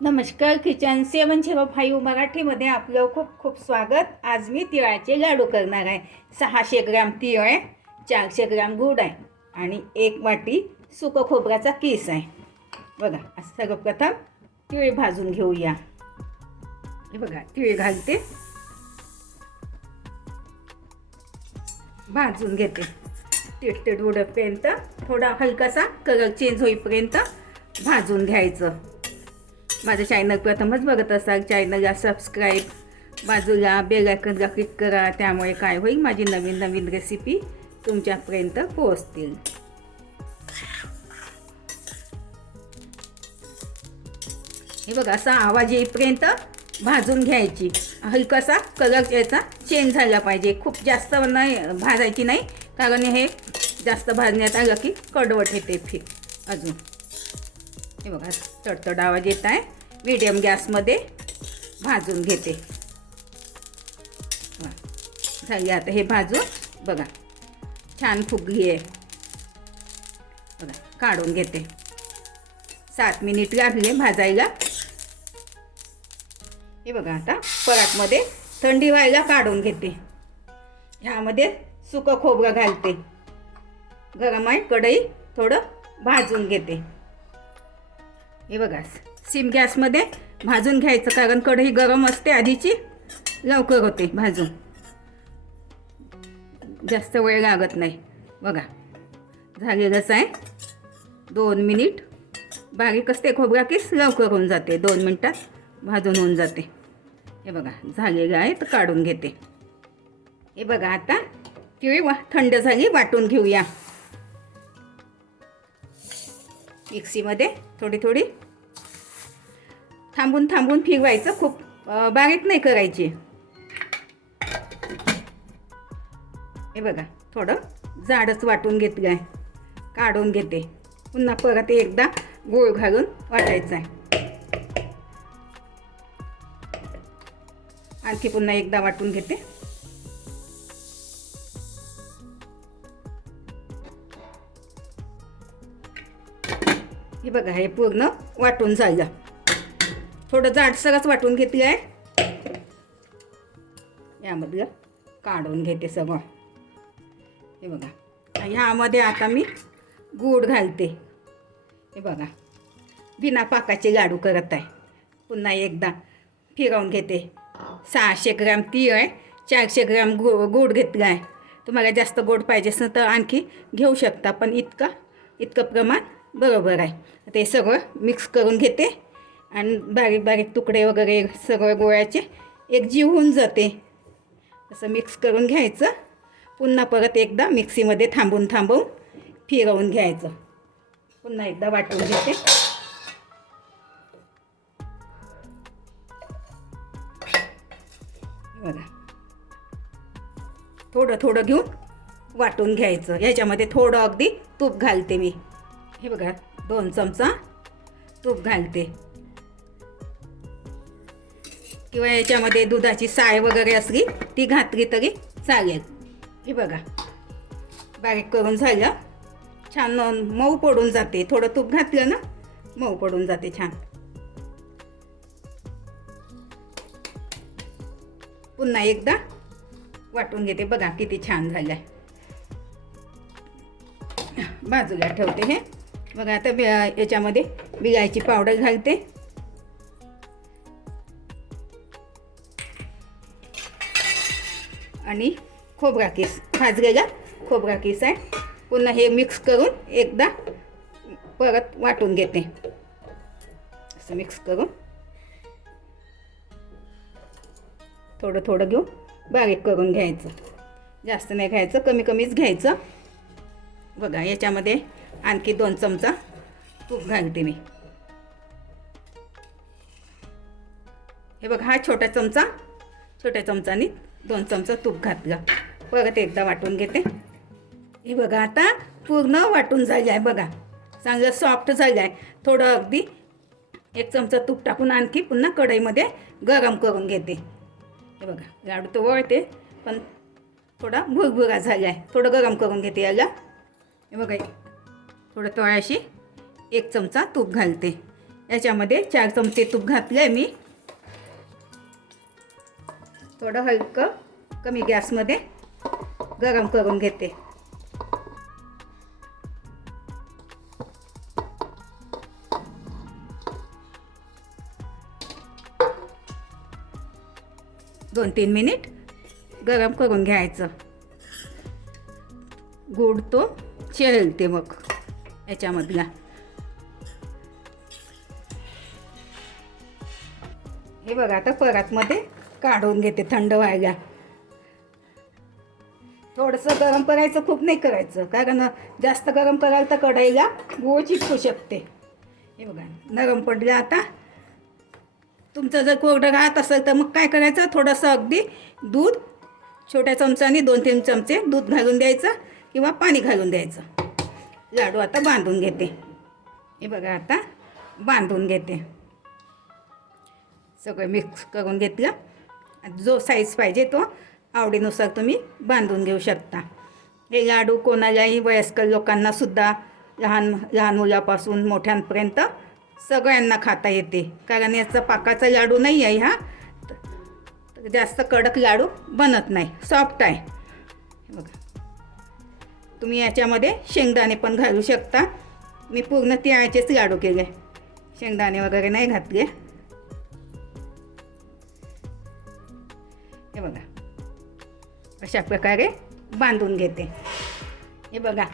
नमस्कार. किचन 705 मराठीमध्ये आपलं खूप खूप स्वागत. आज मी तिळाचे लाडू करणार आहे. 600 ग्रॅम तीळ आहे, 400 ग्रॅम गूळ आहे आणि 1 वाटी सुकं खोबऱ्याचा किस आहे. बघा, सर्वप्रथम तीळ भाजून घेऊया. हे बघा, तीळ घालते, भाजून घेते तिळतिळ उडेपर्यंत. थोडा हलकासा कलर चेंज होईपर्यंत भाजून घ्यायचं. माझं चॅनल प्रथमच बघत असाल, चॅनलला सबस्क्राईब, बाजूला बेल आयकॉनला क्लिक करा. त्यामुळे काय होईल, माझी नवीन नवीन रेसिपी तुमच्यापर्यंत पोहोचतील. हे बघा, असा आवाज येईपर्यंत भाजून घ्यायची. हलकासा कलर याचा चेंज झाला पाहिजे. खूप जास्त नाही भाजायची नाही, कारण हे जास्त भाजण्यात आलं की कडवट येते अजून. हे बघा, तडतड आवाज येत आहे. मीडियम गॅसमध्ये भाजून घेते. झाली आता हे भाजून. बघा, छान फुगली आहे. बघा, काढून घेते. 7 मिनिट लागले भाजायला. हे बघा, आता परातमध्ये थंडी व्हायला काढून घेते. ह्यामध्ये सुकं खोबरं घालते. गरम आहे कढई, थोडं भाजून घेते. हे बघा, सिम गॅसमध्ये भाजून घ्यायचं, कारण कढई गरम असते आधीची, लवकर होते भाजून, जास्त वेळ लागत नाही. बघा, झालेलंच आहे. 2 मिनिट बारीक असते खोबरा किस, लवकर होऊन जाते. 2 मिनिटात भाजून होऊन जाते. हे बघा, झालेलं आहे, तर काढून घेते. हे बघा, आता तीळ थंड झाली, वाटून घेऊया. मिक्सीमध्ये थोडी थोडी थांबून थांबून फिरवायचं, खूप बारीक नाही करायची. हे बघा, थोडं जाडच वाटून घेतलं आहे, काढून घेते. पुन्हा परत एकदा गूळ घालून वाटायचं आहे. आणखी पुन्हा एकदा वाटून घेते. हे बघा, हे पूर्ण वाटून झालं. थोडं जाडसरच वाटून घेतलं आहे. यामधलं काढून घेते सगळं. हे बघा, ह्यामध्ये आता मी गूळ घालते. हे बघा, बिना पाकाचे लाडू करत आहे. पुन्हा एकदा फिरवून घेते. 600 ग्रॅम तीळ आहे, 400 ग्रॅम गूळ घेतला आहे. तुम्हाला जास्त गोड पाहिजे असेल तर आणखी घेऊ शकता, पण इतकं प्रमाण बरोबर आहे. ते सगळं मिक्स करून घेते आणि बारीक बारीक तुकडे वगैरे सगळं गोळ्याचे एकजीव होऊन जाते. असं मिक्स करून घ्यायचं. पुन्हा परत एकदा मिक्सीमध्ये थांबून फिरवून घ्यायचं. पुन्हा एकदा वाटून घेते. बघा, थोडं थोडं घेऊन वाटून घ्यायचं. याच्यामध्ये थोडं अगदी तूप घालते मी. हे बघा, 2 चमचा तूप घालते, किंवा याच्यामध्ये दुधाची साय वगैरे असली ती घातली तरी चालेल. हे बघा, बारीक करून झालं. छान मऊ पडून जाते. थोडं तूप घातलं ना, मऊ पडून जाते छान. पुन्हा एकदा वाटून घेते. बघा, किती छान झालं आहे. बाजूला ठेवते हे. बघा, आता याच्यामध्ये विलायची पावडर घालते. आणि खोबरा किस, भाजलेला खोबरा किस आहे. पुन्हा हे मिक्स करून एकदा परत वाटून घेते. असं मिक्स करून थोडं थोडं घेऊन बारीक करून घ्यायचं. जास्त नाही घ्यायचं, कमी कमीच घ्यायचं. बघा, याच्यामध्ये आणखी 2 चमचा तूप घालते मी. हे बघा, हा छोट्या चमचाने 2 चमचा तूप घातलं. परत एकदा वाटून घेते. हे बघा, आता पूर्ण वाटून झालं आहे. बघा, चांगलं सॉफ्ट झालं आहे. थोडं अगदी 1 चमचा तूप टाकून आणखी पुन्हा कढईमध्ये गरम करून घेते. हे बघा, लाडू तर वळते, पण थोडा भुरभुरा झाला आहे. थोडं गरम करून घेते याला. हे बघा, थोडं तळाशी 1 चमचा तूप घालते. याच्यामध्ये 4 चमचे तूप घातलं आहे मी. थोडं हलकं कमी गॅसमध्ये गरम करून घेते. दोन 3 मिनिट गरम करून घ्यायचं. गूळ तो चेलते मग याच्यामधला. हे बघा आता परातमध्ये काढून घेते थंड व्हायला. थोडंसं गरम करायचं, खूप नाही करायचं, कारण जास्त गरम कराल तर कढईला गूळ चिपकू शकते. हे बघा नरम पडलं आता. तुमचं जर कोरडं राहत असेल तर मग काय करायचं, थोडंसं अगदी दूध छोट्या चमचाने 2-3 चमचे दूध घालून द्यायचं किंवा पाणी घालून द्यायचं. लाडू आता बांधून घेते. हे बघा आता बांधून घेते. सगळं मिक्स करून घेतलं. जो साईज पाहिजे तो आवडीनुसार तुम्ही बांधून घेऊ शकता. हे लाडू कोणालाही, वयस्कर लोकांनासुद्धा, लहान मुलापासून मोठ्यांपर्यंत सगळ्यांना खाता येते, कारण याचा पाकाचा लाडू नाही आहे हा. तर जास्त कडक लाडू बनत नाही, सॉफ्ट आहे. बघा तुम्ही याच्यामध्ये शेंगदाणे पण घालू शकता. मी पूर्ण तिळाचेच लाडू केले, शेंगदाणे वगैरे नाही घातले. हे बघा अशा प्रकारे बांधून घेते. हे बघा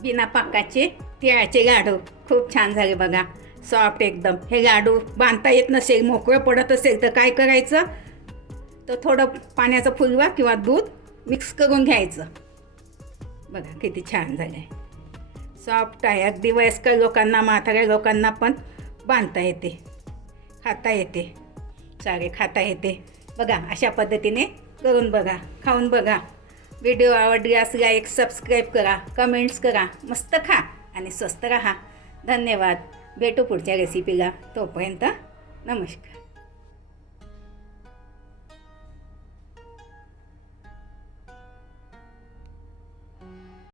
बिना पाकाचे तिळाचे लाडू खूप छान झाले बघा, सॉफ्ट एकदम. हे लाडू बांधता येत नसेल, मोकळं पडत असेल तर काय करायचं, तर थोडं पाण्याचा फुलवा किंवा दूध मिक्स करून घ्यायचं. बघा किती छान झालं आहे, सॉफ्ट आहे. अगदी वयस्कर लोकांना, म्हाताऱ्या लोकांना पण बांधता येते, खाता येते, सारे खाता येते. बघा अशा पद्धतीने करून बघा, खाऊन बघा. व्हिडिओ आवडल्यास लाईक, सबस्क्राईब करा, कमेंट्स करा. मस्त खा आणि स्वस्त राहा. धन्यवाद. भेटू पुढच्या रेसिपीला. तोपर्यंत नमस्कार.